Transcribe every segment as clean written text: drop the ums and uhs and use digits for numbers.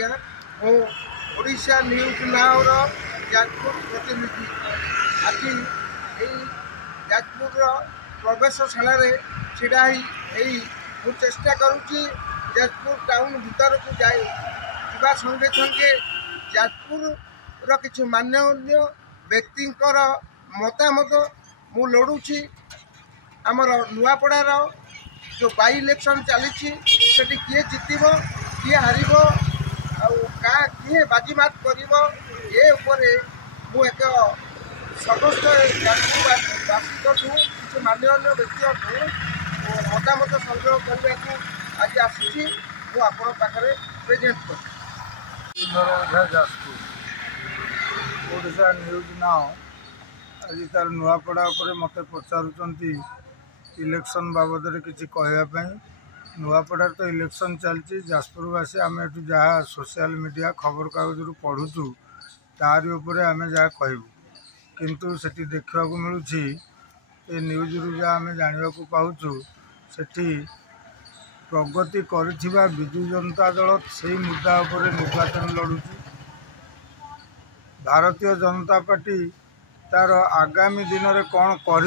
आज्ञा मो ओडिशा न्यूज नाउर जाजपुर प्रतिनिधि आज जाजपुर प्रवेशशाला छिड़ा मु चेष्टा करुँची जाजपुर टाउन भीतर को जाए संगे संगे जाजपुर किसी मान्य व्यक्ति मतामत मु लड़ुची आमर नुआपड़ार जो बाई इलेक्शन चली किए जितब किए हार किए बाजीमात कर एक समस्त जाजपुरवासी किसी मान्य व्यक्ति मतामत संग्रह करने को आज आसी पाखे प्रेजेंट कर जाजपुर ओडिशा न्यूज नाउ आज तार नुआपड़ा पर मत पचारुंट इलेक्शन बाबद किसी कहवाई नुआपड़ा तो इलेक्शन चलती जाजपुरवासी आम एटू जहाँ सोशल मीडिया खबर कागज पढ़ुचु तारी उपरे आम जहाँ कहबू किंतु सेठी देखा मिलूँ ये न्यूज रु जहाँ आम जानवा पाचु सेठी प्रगति करिथिबा विजु जनता दल से मुद्दा उपरे निर्वाचन लड़ुची भारतीय जनता पार्टी तार आगामी दिन में कौन कर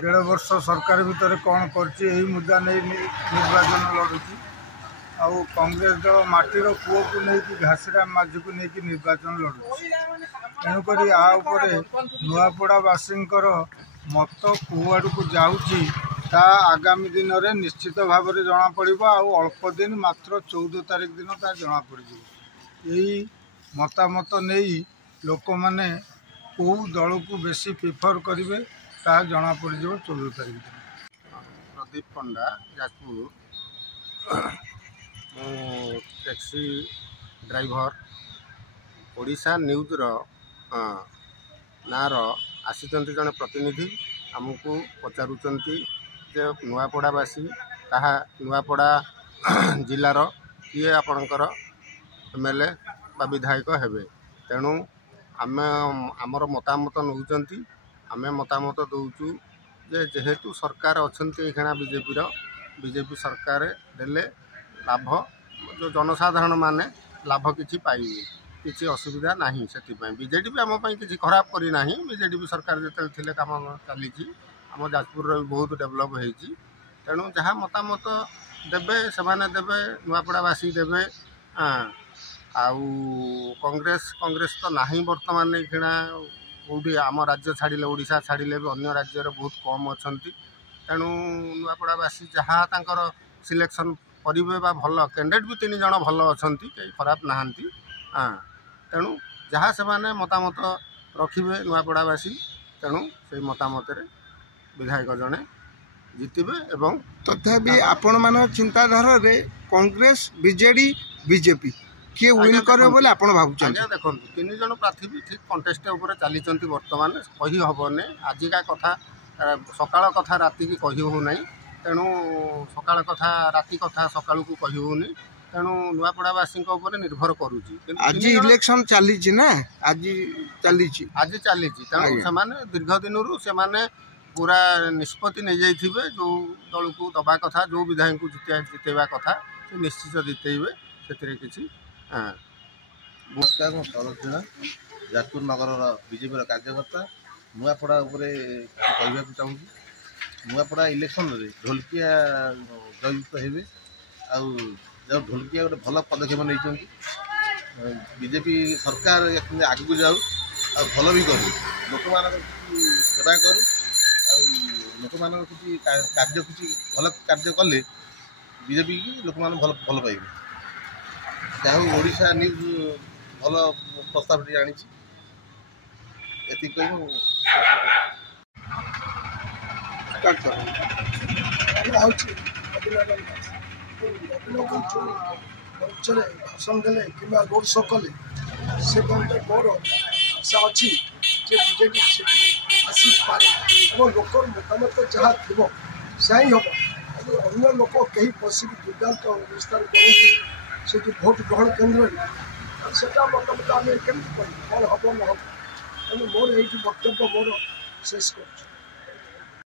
1.5 वर्ष सरकार भितर कौन कर मुद्दा नहीं निर्वाचन लड़ुची आउ कांग्रेस दल माटीर पुओ को लेकिन घासीरा माझी को लेकिन निर्वाचन लड़ुची तेणुक नुआपड़ावासी मत कौआड़ को जाऊँगी ता आगामी दिन में निश्चित भाव में जना पड़ अल्प दिन मात्र 14 तारीख दिन ता जना पड़ यही मतामत नहीं लोक मैंने कौ दल को बेसी प्रिफर करेंगे ता जना पड़ 14 तारीख दिन। Pradeep Panda Jajpur taxi driver Odisha news नार आसी जड़े प्रतिनिधि आमको पचारुंट जे नुआपड़ावासी ताहा नुआपड़ा जिलार किए आपणकर एमएलए बा विधायक हेबे तेणु आम आमर मतामत नौकरी आम मतामत दौचु जे जेहेतु सरकार अच्छा बीजेपी सरकार देले लाभ जो जनसाधारण माने लाभ किसी पाइबे किसी असुविधा नहीं से बीजेडी भी आम किसी खराब करना बीजेडी सरकार जो काम चली आम जाजपुर भी बहुत डेभलप होती तेणु जहाँ मतामत देवे से नुआपड़ावासी देवे आउ कांग्रेस तो नहीं बर्तमान किणा कौटी आम राज्य छाड़े ओडिशा छाड़े भी अन्य राज्य बहुत कम अच्छा तेणु नुआपड़ावासी जहाँ तांकर सिलेक्शन करेंगे भल कैंडिडेट भी 3 जन भल अच्छा कहीं खराब नहांती तेणु जहाँ से मतामत रखिए नुआपड़ावासी तेणु से मतामत विधायक जड़े जितबे एवं तथापि आपण मान चिंताधारा रे कांग्रेस बीजेडी बीजेपी किए विन करे बोले आपण भाबुछन आज्ञा देखो 3 जन प्रार्थी भी ठीक कंटेस्ट ऊपर चली बर्तमान कही हेने आजिका कथा सकाळ कथा राति की कही हो नहीं तेणु सकाळ कथा राति कथा सकाळ को कही होनी तेणु नुआपड़ावासी निर्भर करुच्ची आज इलेक्शन चली ना आज चली तेणु से दीर्घ दिन से पूरा निष्पत्ति नहीं जाइए जो दल को दबा कथा जो विधायक को जितेवा कथा से निश्चित जितेबे से किसी नमस्कार सरजना जाजपुर नगर बीजेपी कार्यकर्ता नुआपड़ा कहना चाहूँगी नुआपड़ा इलेक्शन रे ढोलकिया जययुक्त हेबे आउ ढोलकिया गोटे भल पदक्षेप नहीं बीजेपी सरकार आगू जाऊ आ भल भी करू लोक मान सेवा करू लोक मान किसी कार्य किसी भल कार्य कले बीजेपी लोक मान भल भल पाइबे जहाँ ओडिशा न्यूज भल प्रस्ताव आनी भाषण देले कि रोड शो कले से मोर आशा अच्छी बीजेपी आसी पारे और लोक मतामत जहाँ थी से ही हम अन्य लोक कहीं पशिक दुर्दांत अवस्था करती से भोट ग्रहण केन्द्र से मतामत आम कमी कौन हम न हम तेनाली मोर ये वक्तव्य मोर शेष कर।